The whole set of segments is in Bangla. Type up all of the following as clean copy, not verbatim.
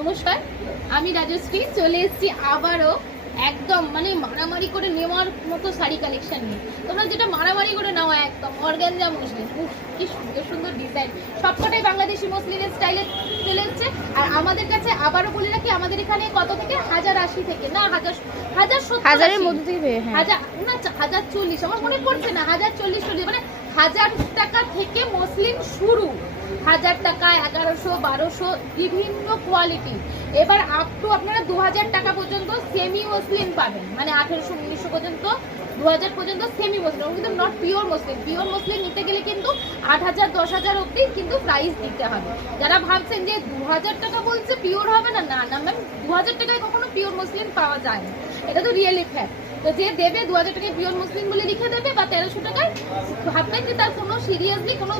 নমস্কার, আমি রাজশ্রী চলে এসেছি আবারও একদম মানে মারামারি করে নেওয়ার মতো শাড়ি কালেকশন নিয়ে। তোমরা যেটা মারামারি করে নাও একদম অর্গানজা মসলিন, কি সুন্দর সুন্দর ডিজাইন, সবকটাই বাংলাদেশি মসলিনের স্টাইলে চলে এসছে। আর আমাদের কাছে আবারও বলে রাখি, আমাদের এখানে কত থেকে 1080 থেকে না 1070 মধ্যে থেকে, হাজার না 1040, আমার মনে পড়ছে না, 1040 মানে 1000 টাকা থেকে মসলিন শুরু। 1000 টাকা, 1100, 1200 বিভিন্ন কোয়ালিটি। এবার আপ টু আপনারা 2000 টাকা পর্যন্ত সেমি মসলিন পাবেন, মানে 1800, 1900 পর্যন্ত, 2000 পর্যন্ত সেমি মসলিন, কিন্তু not pure muslin. Pure muslin নিতে গেলে কিন্তু 8000, 10000 অব্দি কিন্তু প্রাইস দিতে হবে। যারা ভাবছেন যে 2000 টাকা বলছে পিওর হবে না, না না ম্যাম, 2000 টাকায় কখনো পিওর মসলিন পাওয়া যায় না, এটা তো রিয়েলি ফ্যাক্ট। তো যে দেবে 2000 টাকায় পিওর মসলিন বলে লিখে দেবে, বা 1300 টাকায়, ভাববেন যে তার কোনো সিরিয়াসলি কোনো,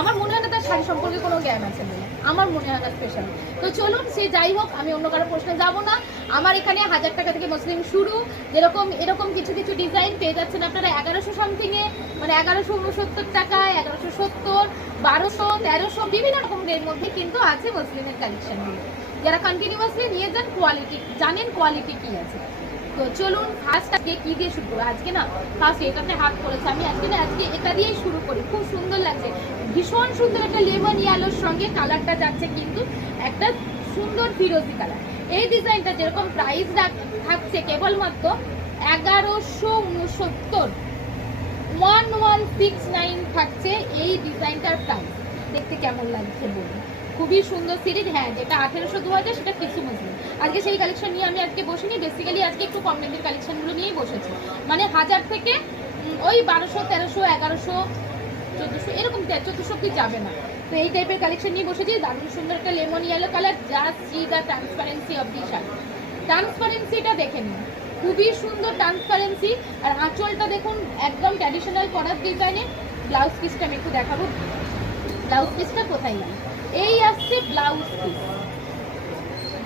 আমার মনে হয় না তার শাড়ি সম্পর্কে কোনো জ্ঞান আছে বলে, আমার মনে হয় না স্পেশাল। তো চলুন, সে যাই হোক, আমি অন্য কারো প্রশ্নে যাবো না। আমার এখানে 1000 টাকা থেকে মসলিন শুরু। যেরকম এরকম কিছু কিছু ডিজাইন পেয়ে যাচ্ছেন আপনারা 1100 সামথিংয়ে, মানে 1169 টাকা, 1170, 1200, 1300 বিভিন্ন রকমের মধ্যে কিন্তু আছে মসলিনের কালেকশনগুলো। যারা কন্টিনিউয়াসলি নিয়ে যান, কোয়ালিটি জানেন, কোয়ালিটি কি আছে। তো চলুন, ফার্স্ট আজকে কি দিয়ে শুরু করবো? আজকে না ফার্স্ট এটাতে হাত করেছে, আমি আজকে এটা দিয়েই শুরু করি। খুব সুন্দর লাগছে, ভীষণ সুন্দর একটা লেমন ইয়ালোর সঙ্গে কালারটা যাচ্ছে কিন্তু একটা সুন্দর ফিরোজি কালার। এই ডিজাইনটা যেরকম প্রাইস থাকছে কেবলমাত্র 1169, 1169 থাকছে এই ডিজাইনটার প্রাইস। দেখতে কেমন লাগছে বলুন? খুবই সুন্দর সিরিজ। হ্যাঁ, যেটা 1800, 2000 সেটা কিছু মসলিন। আজকে সেই কালেকশন নিয়ে আমি আজকে বসিনি, বেসিক্যালি আজকে একটু কম রেঞ্জের কালেকশনগুলো নিয়েই বসেছি। মানে 1000 থেকে ওই 1200, 1300, 1100, 1400, এরকম 1400 কি যাবে না। তো এই টাইপের কালেকশন নিয়ে বসেছি। দারুণ সুন্দর একটা lemon yellow colour, just see the transparency of the sari. ট্রান্সপারেন্সিটা দেখে নিন, খুবই সুন্দর ট্রান্সপারেন্সি। আর আঁচলটা দেখুন, একদম ট্র্যাডিশনাল করার ডিজাইনে। ব্লাউজ পিসটা আমি একটু দেখাবো, ব্লাউজ পিসটা কোথায় গেল? এই আসছে ব্লাউজ পিস,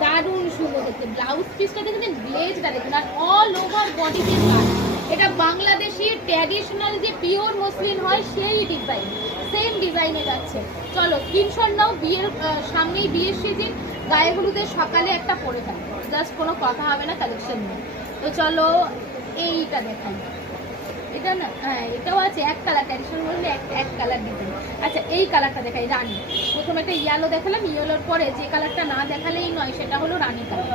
দারুণ সুন্দর দেখতে। ব্লাউজ পিসটা দেখেন, গ্লেজটা দেখুন, আর অল ওভার বডিতে কাজ। এটা বাংলাদেশি ট্র্যাডিশনাল যে পিওর মসলিন হয় সেই ডিজাইন, সেম ডিজাইনে যাচ্ছে। চলো স্ক্রিনশট নাও, বিয়ের সামনেই বিয়ের সিজন, গায়ে হলুদের সকালে একটা পরে ফেলো, জাস্ট কোনো কথা হবে না কালেকশন নিয়ে। তো চলো এইটা দেখাই, এটা না, হ্যাঁ এটাও আছে এক কালার, ট্র্যাডিশনাল বললে এক কালার ডিজাইন। আচ্ছা, এই কালারটা দেখাই, রানী। প্রথমে একটা ইয়েলো দেখালাম, ইয়েলোর পরে যে কালারটা না দেখালেই নয় সেটা হলো রানী কালার।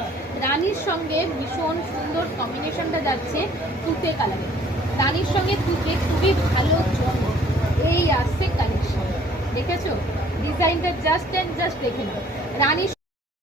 রানীর সঙ্গে ভীষণ সুন্দর কম্বিনেশনটা যাচ্ছে তুতে কালারে, রানীর সঙ্গে তুতে, খুবই ভালো জন্য এই আসছে কালেকশন। দেখেছো ডিজাইনটা? জাস্ট অ্যান্ড জাস্ট দেখে নাও। রানীর